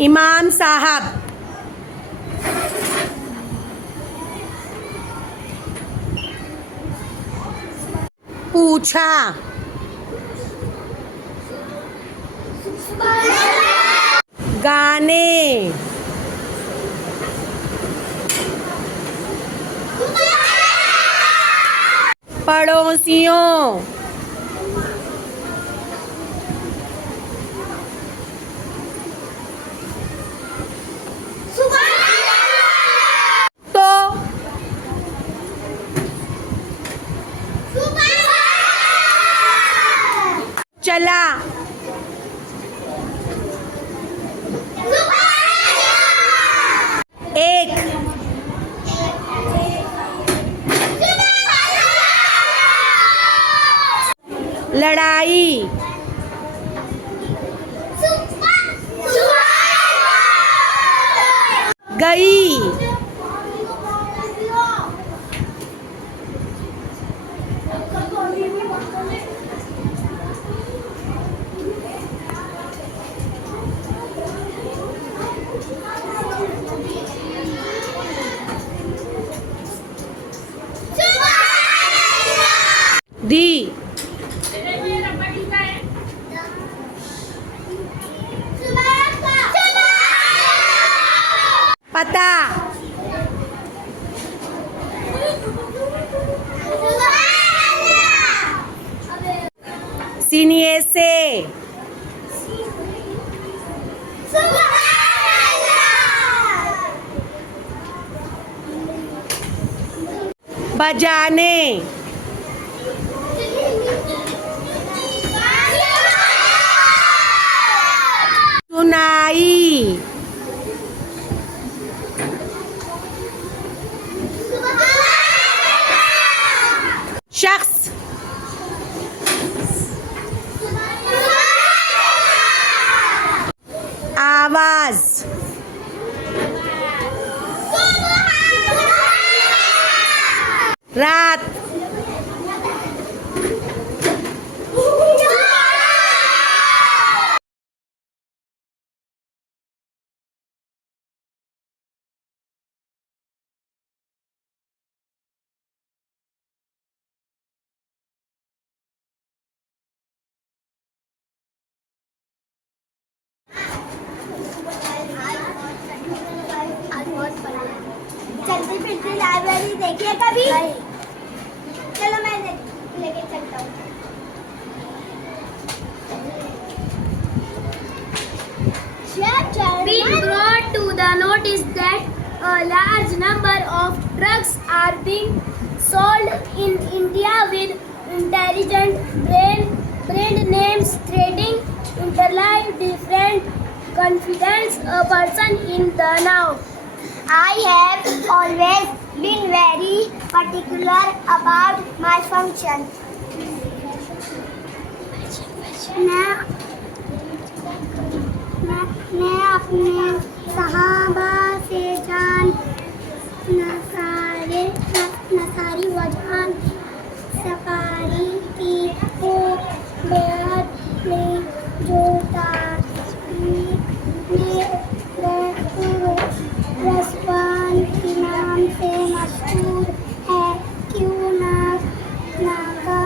इमाम साहब, पूछा, गाने, पड़ोसियों, तो, चला, एक, लड़ाई, गई, दी, पता, सीनिए से, बजाने, सुनाई, शख्स, आवाज, रात, चलती फिरती लाइब्रेरी देखी है कभी? चलो मैं लेके चलता हूँ। Been brought to the notice that a large number of drugs are being sold in India with intelligent brand names trading interlive different confidence a person in the now. I have always been very particular about my function. मैं अपने सहाबा से जान nursery वजान safari की को बेहद में जोता रसवान के नाम से मशहूर है क्यों ना का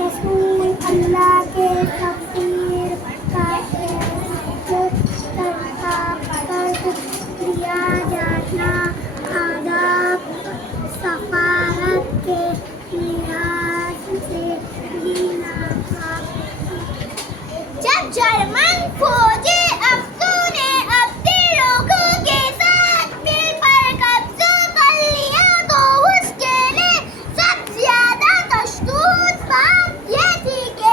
रसूल अल्लाह के तकदीर का दिया जाना आदाब सफारत के लिहाज से जीना था। जब जर्मन फौजी अफसरों ने अपने लोगों के साथ मिलकर कब्जा कर लिया तो उसके लिए सबसे ज्यादा तशद्दुद बात ये थी कि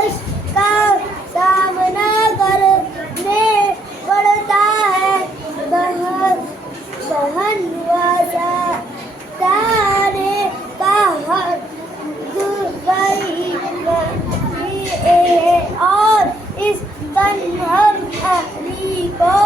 इसका सामना करने पड़ता है। बहन वजाने का हक दुबई है और इस तन्हम अहली को